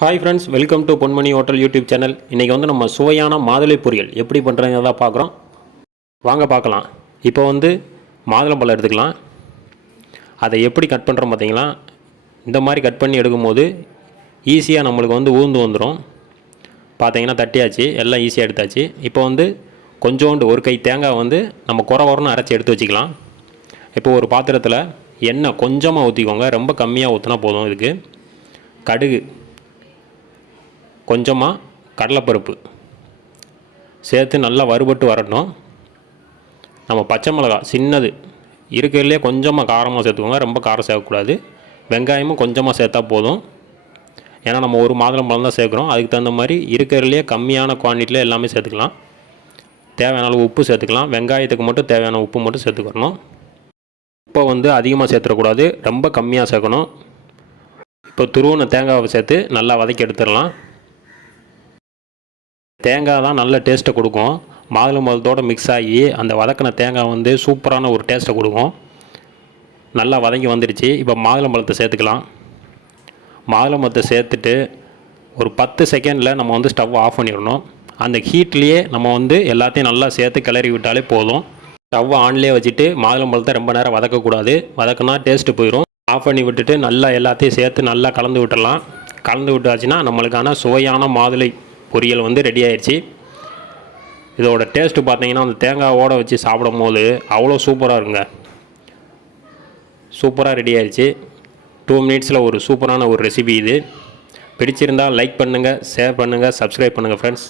Hi friends, welcome to Ponmani hotel YouTube channel. இன்றைக்கி வந்து நம்ம சுவையான மாதுளை பொரியல் எப்படி பண்ணுறதுங்க தான் பார்க்குறோம். வாங்க பார்க்கலாம். இப்போ வந்து மாதுளம்பழம் எடுத்துக்கலாம். அதை எப்படி கட் பண்ணுறோம் பார்த்தீங்களா? இந்த மாதிரி கட் பண்ணி எடுக்கும்போது ஈஸியாக நம்மளுக்கு வந்து ஊர்ந்து வந்துடும். பார்த்தீங்கன்னா தட்டியாச்சு, எல்லாம் ஈஸியாக எடுத்தாச்சு. இப்போ வந்து கொஞ்சோண்டு ஒரு கை தேங்காய் வந்து நம்ம குறவரன்னு அரைச்சி எடுத்து வச்சுக்கலாம். இப்போ ஒரு பாத்திரத்தில் எண்ணெய் கொஞ்சமாக ஊற்றிக்கோங்க, ரொம்ப கம்மியாக ஊற்றினா போதும். இதுக்கு கடுகு, கொஞ்சமாக கடலைப்பருப்பு சேர்த்து நல்லா வறுபட்டு வரட்டும். நம்ம பச்சை மிளகா சின்னது இருக்கிறதுலே கொஞ்சமாக காரமாக சேர்த்துக்கோங்க, ரொம்ப காரம் சேர்க்கக்கூடாது. வெங்காயமும் கொஞ்சமாக சேர்த்தா போதும், ஏன்னா நம்ம ஒரு மாதுளம்பழம் தான் சேர்க்குறோம். அதுக்கு தகுந்த மாதிரி இருக்கிறதுலே கம்மியான குவான்டிட்டியில் எல்லாமே சேர்த்துக்கலாம். தேவையான அளவு உப்பு சேர்த்துக்கலாம். வெங்காயத்துக்கு மட்டும் தேவையான உப்பு மட்டும் சேர்த்துக்கணும். உப்பை வந்து அதிகமாக சேர்த்துடக்கூடாது, ரொம்ப கம்மியாக சேர்க்கணும். இப்போ துருவன தேங்காவை சேர்த்து நல்லா வதக்கி எடுத்துடலாம். தேங்காய் தான் நல்ல டேஸ்ட்டை கொடுக்கும். மாதுளம்பழத்தோடு மிக்ஸ் ஆகி அந்த வதக்கின தேங்காய் வந்து சூப்பரான ஒரு டேஸ்ட்டை கொடுக்கும். நல்லா வதங்கி வந்துடுச்சு. இப்போ மாதுளம்பழத்தை சேர்த்துக்கலாம். மாதுளம்பழத்தை சேர்த்துட்டு ஒரு 10 செகண்டில் நம்ம வந்து ஸ்டவ் ஆஃப் பண்ணிடணும். அந்த ஹீட்லேயே நம்ம வந்து எல்லாத்தையும் நல்லா சேர்த்து கிளறி விட்டாலே போதும். ஸ்டவ் ஆன்லேயே வச்சுட்டு மாதுளம்பழத்தை ரொம்ப நேரம் வதக்கக்கூடாது, வதக்கினா டேஸ்ட்டு போயிடும். ஆஃப் பண்ணி விட்டுட்டு நல்லா எல்லாத்தையும் சேர்த்து நல்லா கலந்து விட்டுடலாம். கலந்து விட்டாச்சுன்னா நம்மளுக்கான சுவையான மாதுளை பொரியல் வந்து ரெடி ஆயிடுச்சு. இதோட டேஸ்ட்டு பார்த்தீங்கன்னா அந்த தேங்காவோடு வச்சு சாப்பிடும் போது அவ்வளோ சூப்பராக இருக்குங்க. சூப்பராக ரெடி ஆயிடுச்சு. 2 மினிட்ஸில் ஒரு சூப்பரான ஒரு ரெசிபி இது. பிடிச்சிருந்தால் லைக் பண்ணுங்கள், ஷேர் பண்ணுங்கள், சப்ஸ்கிரைப் பண்ணுங்கள் ஃப்ரெண்ட்ஸ்.